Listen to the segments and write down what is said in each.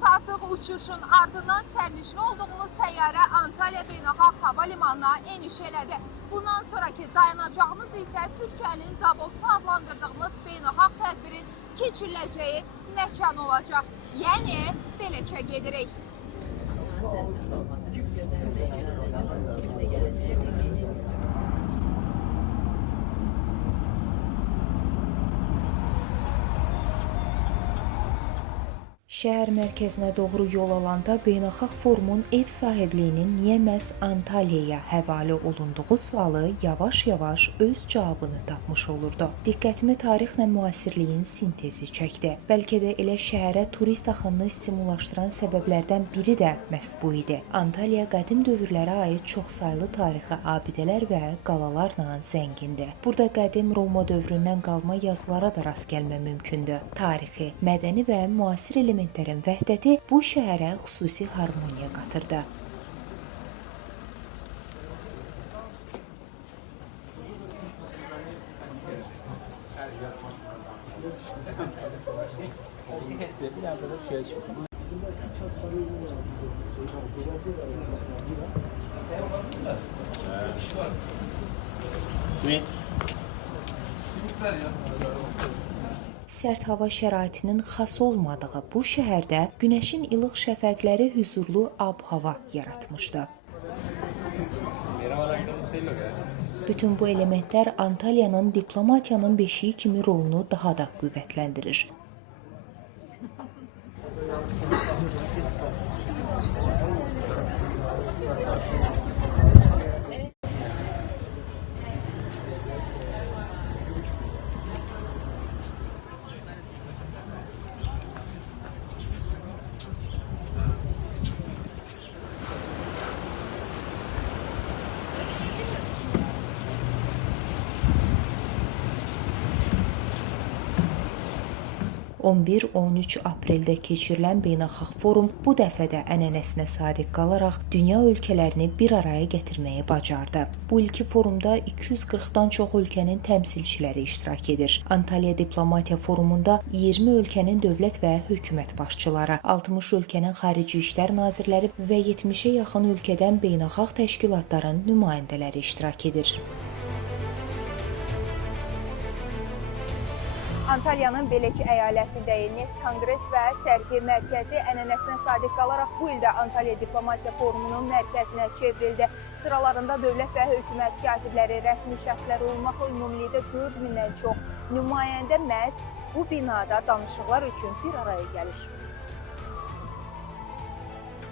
saatlıq uçuşun ardından sərnişin olduğumuz təyyarə Antalya Beynəlxalq Hava Limanına eniş elədi. Bundan sonraki dayanacağımız isə Türkiyənin Davos adlandırdığımız beynəlxalq tədbirin keçiriləcəyi məkan olacaq. Yəni, beləcə gedirik. Şəhər mərkəzinə doğru yol alanda beynəlxalq forumun ev sahibliyinin niyə məhz Antalyaya həvalə olunduğu sualı yavaş-yavaş öz cavabını tapmış olurdu. Diqqətimi tarixlə müasirliyin sintezi çəkdi. Bəlkə də elə şəhərə turist axınını stimullaşdıran səbəblərdən biri də məhz bu idi. Antalya qədim dövrlərə aid çoxsaylı tarixi abidələr və qalalarla zəngindir. Burada qədim Roma dövründən qalma yazılara da rast gəlmə mümkündür. Tarixi, mədəni və müasir elementlərin vəhdəti bu şəhərə xüsusi harmoniya qatırdı. Sərt hava şəraitinin xas olmadığı bu şəhərdə günəşin ilıq şəfəqləri hüzurlu ab-hava yaratmışdı. Bütün bu elementlər Antalyanın diplomatiyanın beşiği kimi rolunu daha da qüvvətləndirir. ...11-13 apreldə keçirilən beynəlxalq forum bu dəfə də ənənəsinə sadiq qalaraq dünya ölkələrini bir araya gətirməyi bacardı. Bu ilki forumda 240-dan çox ölkənin təmsilçiləri iştirak edir. Antalya Diplomatiya Forumunda 20 ölkənin dövlət və hökumət başçıları, 60 ölkənin xarici işlər nazirləri və 70-ə yaxın ölkədən beynəlxalq təşkilatların nümayəndələri iştirak edir. Antalyanın Belek əyalətindəyi Nest Konqres və Sərgi Mərkəzi ənənəsinə sadiq qalaraq bu ildə Antalya Diplomatiya Forumunun mərkəzinə çevrildi. Sıralarında dövlət və hökumət katibləri, rəsmi şəxslər olmaqla ümumilikdə 4000-dən çox nümayəndə məhz bu binada danışıqlar üçün bir araya gəlir.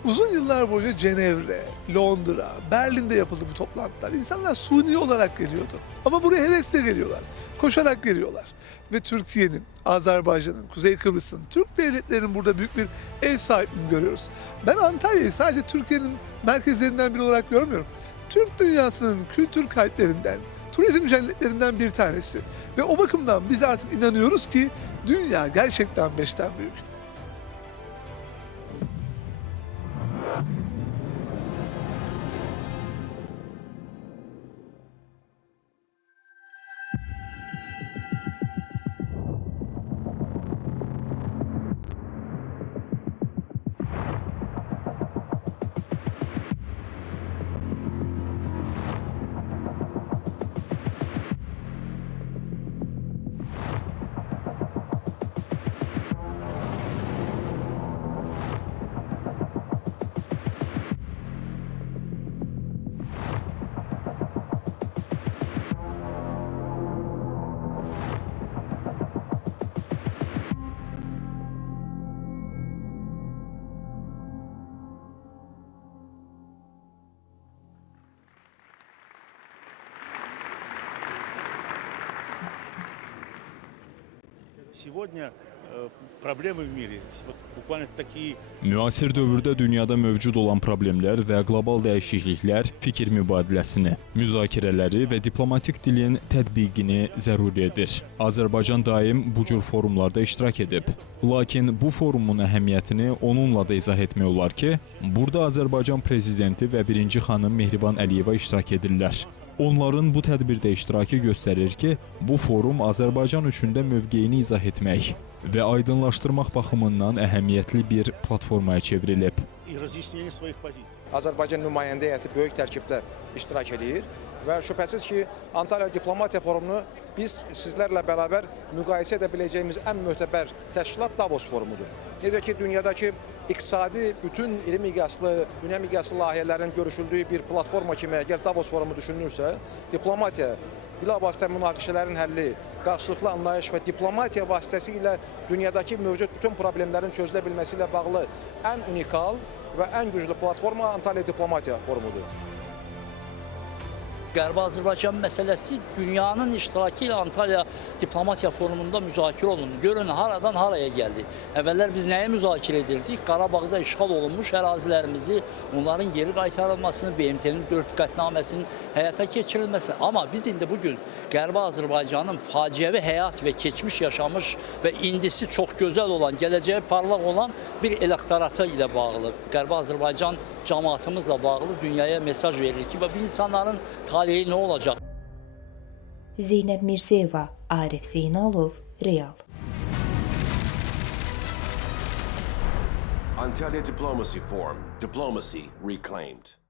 Uzun yıllar boyunca Cenevre, Londra, Berlin'de yapıldı bu toplantılar. İnsanlar suni olarak geliyordu. Ama buraya hevesle geliyorlar, koşarak geliyorlar. Ve Türkiye'nin, Azerbaycan'ın, Kuzey Kıbrıs'ın, Türk devletlerinin burada büyük bir ev sahipliğini görüyoruz. Ben Antalya'yı sadece Türkiye'nin merkezlerinden biri olarak görmüyorum. Türk dünyasının kültür kalplerinden, turizm cennetlerinden bir tanesi. Ve o bakımdan biz artık inanıyoruz ki dünya gerçekten beşten büyük. Müasir dövrdə dünyada mövcud olan problemlər və qlobal dəyişikliklər fikir mübadiləsini, müzakirələri və diplomatik dilin tətbiqini zəruri edir. Azərbaycan daim bu cür forumlarda iştirak edib. Lakin bu forumun əhəmiyyətini onunla da izah etmək olar ki, burada Azərbaycan prezidenti və birinci xanım Mehriban Əliyeva iştirak edirlər. Onların bu tədbirdə iştirakı göstərir ki, bu forum Azərbaycan üçün də mövqeyini izah etmək, və aydınlaşdırmaq baxımından əhəmiyyətli bir platformaya çevrilib. и разъяснение своих позиций. Azərbaycan nümayəndə heyəti böyük tərkibdə iştirak edir və şübhəsiz ki, Antalya Diplomatiya Forumunu biz sizlərlə bərabər müqayisə edə biləcəyimiz ən möhtəbər təşkilat Davos Forumudur. Necə ki, dünyadakı iqtisadi bütün iri miqyaslı, dünya miqyaslı layihələrin görüşüldüyü bir platforma kimi əgər Davos Forumu düşünülürsə, diplomatiya, bilavasitə münaqişələrin həlli, qarşılıqlı anlayış və diplomatiya vasitəsilə dünyadakı mövcud bütün problemlərin çözülə bilməsi ilə bağlı ən unikal və ən güclü platforma Antalya Diplomatiya Forumudur. Qərbi Azərbaycan məsələsi dünyanın iştirakı ilə Antalya Diplomatiya Forumunda müzakirə olundu. Görün, haradan haraya gəldi. Əvvəllər biz nəyə müzakirə edildik? Qarabağda işğal olunmuş ərazilərimizi, onların geri qaytarılmasını, BMT-nin 4 qətnaməsinin həyata keçirilməsini. Amma biz indi bugün Qərbi Azərbaycanın faciəvi həyat və keçmiş yaşamış və indisi çox gözəl olan, gələcəyi parlaq olan bir elektoratı ilə bağlı, Qərbi Azərbaycan cəmaatımızla bağlı dünyaya mesaj verir ki, bu insanların taleyi nə olacaq? Zeynəb Mirzəyeva, Arif Zeynalov, Real. Antalya Diplomacy Forum. Diplomacy reclaimed.